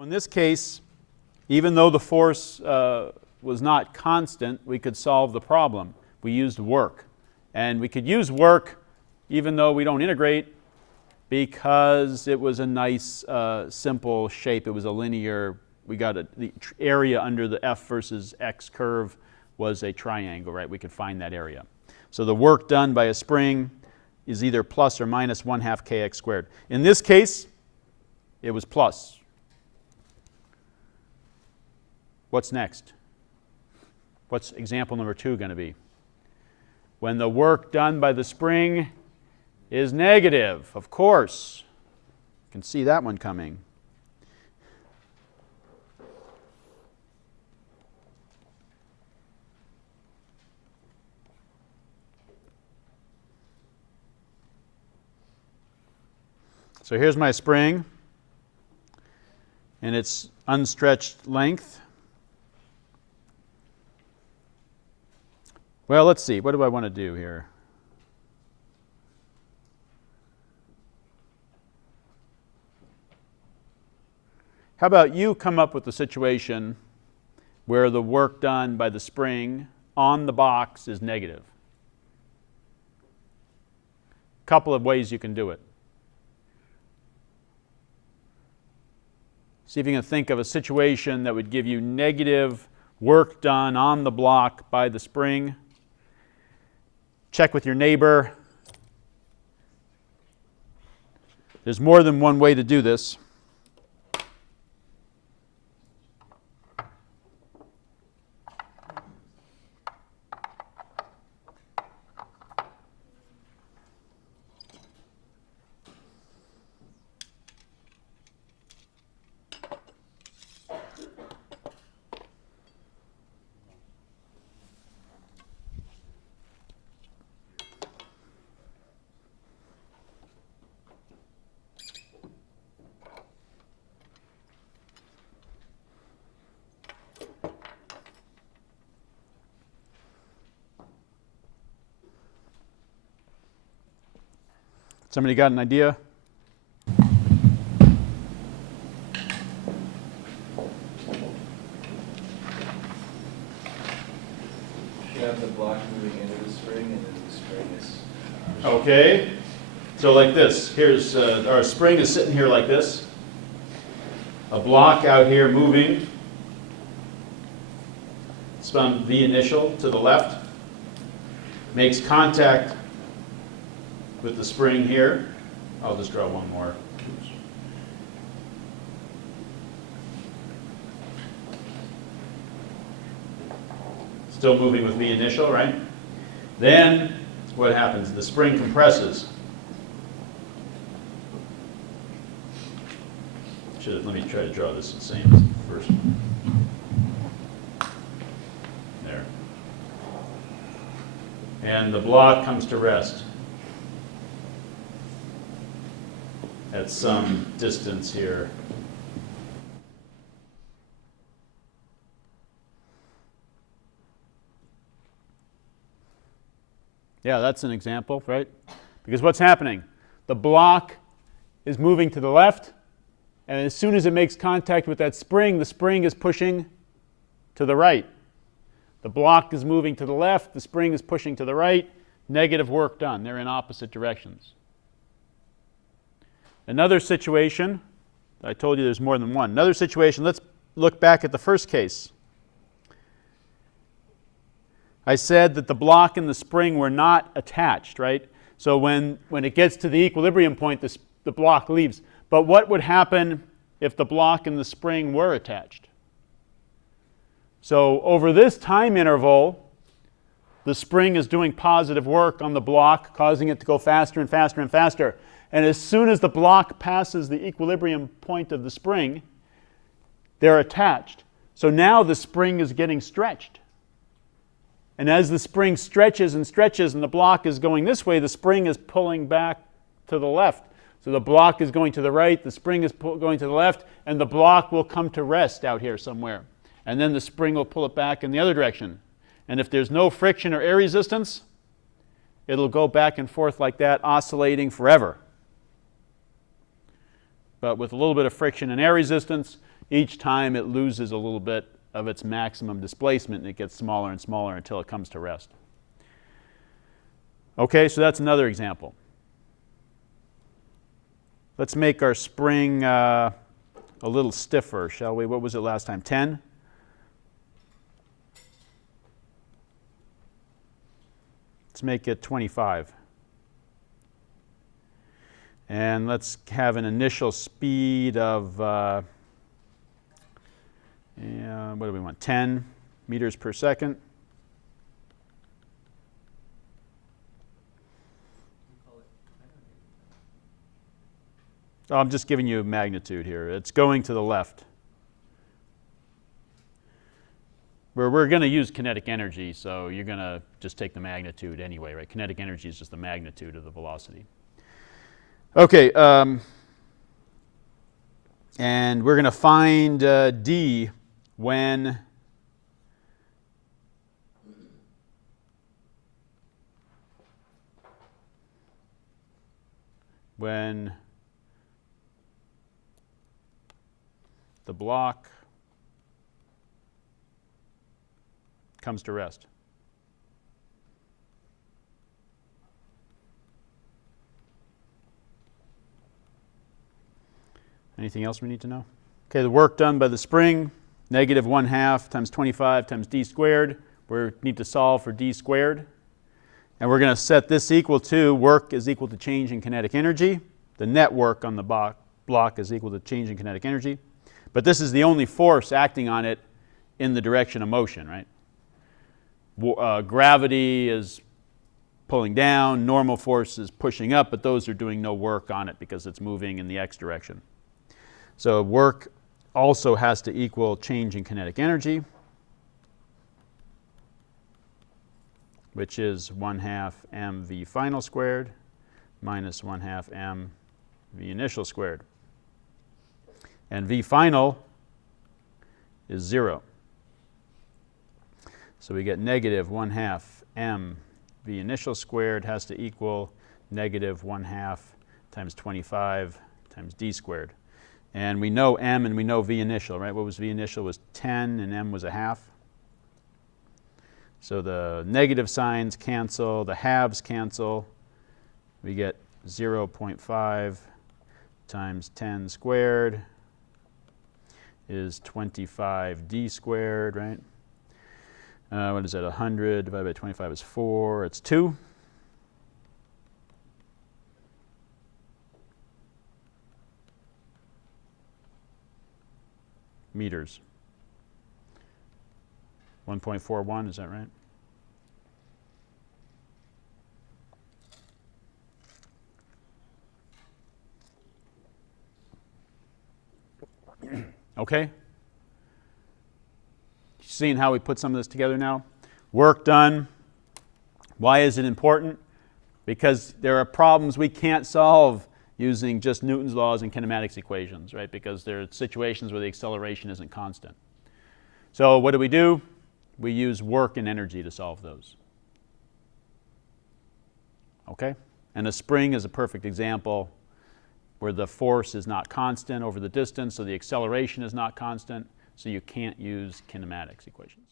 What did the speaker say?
In this case, even though the force was not constant, we could solve the problem. We used work. And we could use work even though we don't integrate because it was a nice simple shape. It was a linear, we got the area under the F versus X curve was a triangle, right? We could find that area. So the work done by a spring is either plus or minus 1/2 kx squared. In this case, it was plus. What's next? What's example number 2 going to be? When the work done by the spring is negative, of course. You can see that one coming. So here's my spring and its unstretched length. Well, let's see. What do I want to do here? How about you come up with a situation where the work done by the spring on the box is negative? A couple of ways you can do it. See if you can think of a situation that would give you negative work done on the block by the spring. Check with your neighbor. There's more than one way to do this. Somebody got an idea? You have the block moving into the spring, and then the spring is... Okay. So like this. Here's our spring is sitting here like this. A block out here moving. Spun V initial to the left. Makes contact with the spring here. I'll just draw one more. Still moving with V initial, right? Then what happens? The spring compresses. Let me try to draw this the same as the first one. There. And the block comes to rest at some distance here. Yeah, that's an example, right? Because what's happening? The block is moving to the left, and as soon as it makes contact with that spring, the spring is pushing to the right. The block is moving to the left, the spring is pushing to the right. Negative work done. They're in opposite directions. Another situation, I told you there's more than one. Another situation, let's look back at the first case. I said that the block and the spring were not attached, right? So when it gets to the equilibrium point, the block leaves. But what would happen if the block and the spring were attached? So over this time interval, the spring is doing positive work on the block, causing it to go faster and faster and faster. And as soon as the block passes the equilibrium point of the spring, they're attached. So now the spring is getting stretched. And as the spring stretches and stretches and the block is going this way, the spring is pulling back to the left. So the block is going to the right, the spring is going to the left, and the block will come to rest out here somewhere. And then the spring will pull it back in the other direction. And if there's no friction or air resistance, it'll go back and forth like that, oscillating forever. But with a little bit of friction and air resistance, each time it loses a little bit of its maximum displacement, and it gets smaller and smaller until it comes to rest. Okay, so that's another example. Let's make our spring a little stiffer, shall we? What was it last time? 10? Let's make it 25. And let's have an initial speed of, what do we want? 10 meters per second. Oh, I'm just giving you magnitude here. It's going to the left. We're going to use kinetic energy, so you're going to just take the magnitude anyway, right? Kinetic energy is just the magnitude of the velocity. Okay, and we're going to find d when the block comes to rest. Anything else we need to know? Okay, the work done by the spring, negative 1/2 times 25 times d squared. We need to solve for d squared. And we're going to set this equal to work is equal to change in kinetic energy. The net work on the block is equal to change in kinetic energy. But this is the only force acting on it in the direction of motion, right? Gravity is pulling down, normal force is pushing up, but those are doing no work on it because it's moving in the x direction. So work also has to equal change in kinetic energy, which is 1/2 mv final squared minus 1/2 m v initial squared. And v final is 0. So we get negative 1/2 m v initial squared has to equal negative 1/2 times 25 times d squared. And we know m and we know v initial, right? What was v initial was 10 and m was 1/2. So the negative signs cancel, the halves cancel. We get 0.5 times 10 squared is 25d squared, right? What is that? 100 divided by 25 is 4. It's 2. Meters. 1.41, is that right? Okay? Seeing how we put some of this together now? Work done. Why is it important? Because there are problems we can't solve using just Newton's laws and kinematics equations, right? Because there are situations where the acceleration isn't constant. So what do? We use work and energy to solve those. Okay? And a spring is a perfect example where the force is not constant over the distance, so the acceleration is not constant, so you can't use kinematics equations.